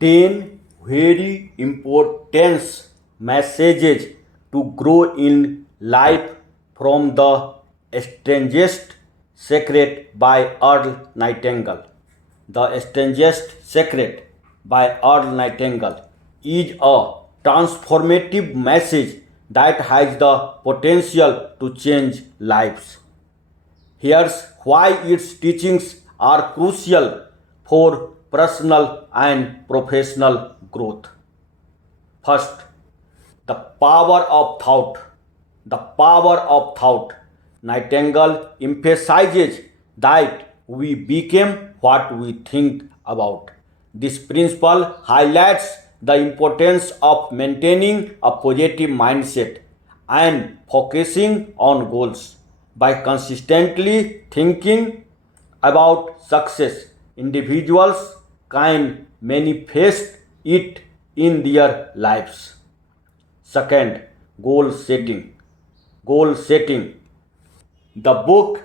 10 very important messages to grow in life from the Strangest Secret by Earl Nightingale. The Strangest Secret by Earl Nightingale is a transformative message that has the potential to change lives. Here's why its teachings are crucial for personal and professional growth. First, the power of thought. The power of thought. Nightingale emphasizes that we become what we think about. This principle highlights the importance of maintaining a positive mindset and focusing on goals. By consistently thinking about success, individuals can manifest it in their lives. Second, goal setting. Goal setting. The book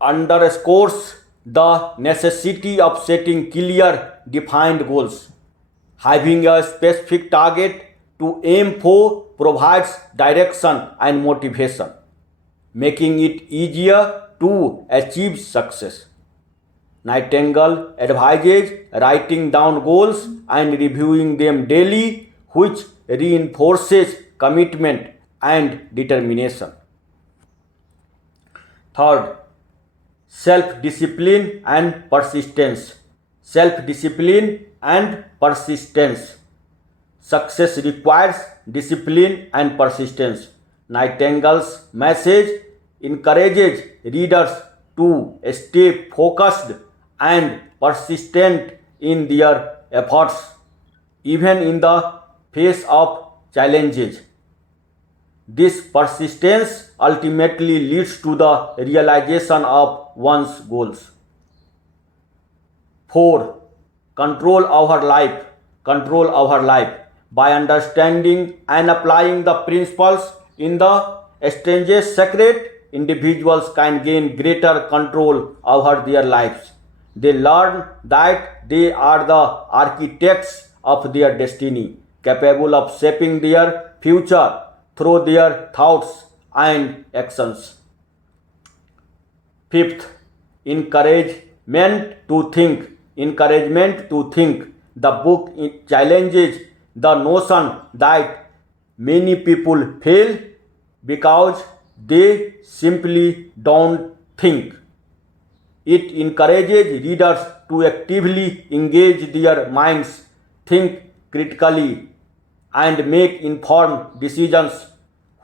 underscores the necessity of setting clear, defined goals. Having a specific target to aim for provides direction and motivation, making it easier to achieve success. Nightingale advises writing down goals and reviewing them daily, which reinforces commitment and determination. Third, self discipline and persistence. Self discipline and persistence. Success requires discipline and persistence. Nightingale's message encourages readers to stay focused and persistent in their efforts, even in the face of challenges. This persistence ultimately leads to the realization of one's goals. 4. Control our life. Control our life. By understanding and applying the principles in the strangest secret, individuals can gain greater control over their lives. They learn that they are the architects of their destiny, capable of shaping their future through their thoughts and actions. Fifth, encouragement to think. Encouragement to think. The book challenges the notion that many people fail because they simply don't think. It encourages readers to actively engage their minds, think critically, and make informed decisions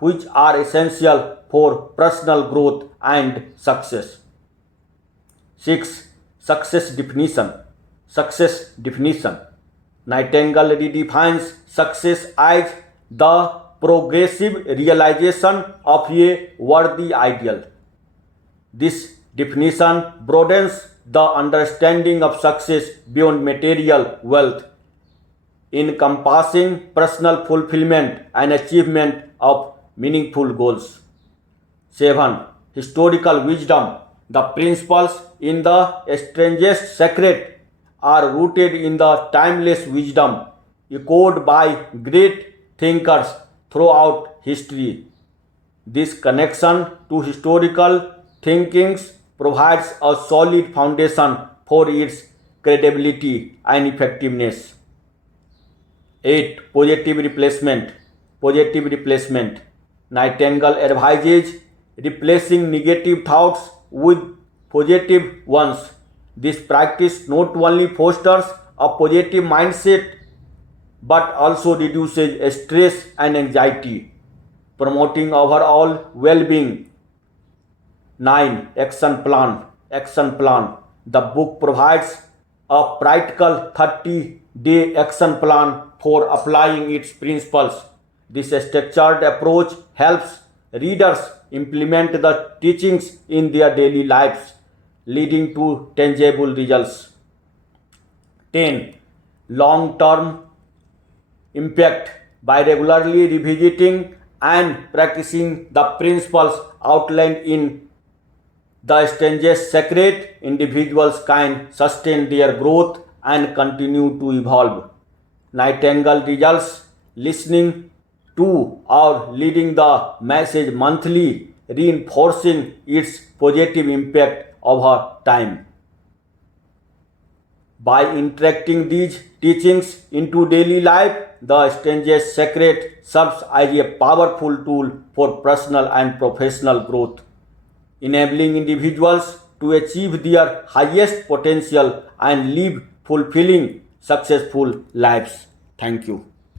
which are essential for personal growth and success. 6. Success definition. Success definition. Nightingale redefines success as the progressive realization of a worthy ideal. This definition broadens the understanding of success beyond material wealth, encompassing personal fulfillment and achievement of meaningful goals. 7. Historical wisdom. The principles in the strangest secret are rooted in the timeless wisdom echoed by great thinkers throughout history. This connection to historical thinkings provides a solid foundation for its credibility and effectiveness. 8. Positive replacement. Positive replacement. Nightingale advises replacing negative thoughts with positive ones. This practice not only fosters a positive mindset but also reduces stress and anxiety, promoting overall well being. 9. Action plan. Action plan. The book provides a practical 30-day action plan for applying its principles. This structured approach helps readers implement the teachings in their daily lives, leading to tangible results. 10. Long term impact. By regularly revisiting and practicing the principles outlined in the strangest secret, individuals can sustain their growth and continue to evolve. Nightingale results listening to or leading the message monthly, reinforcing its positive impact over time. By interacting these teachings into daily life, the Stranger's Secret serves as a powerful tool for personal and professional growth, enabling individuals to achieve their highest potential and live fulfilling, successful lives. Thank you.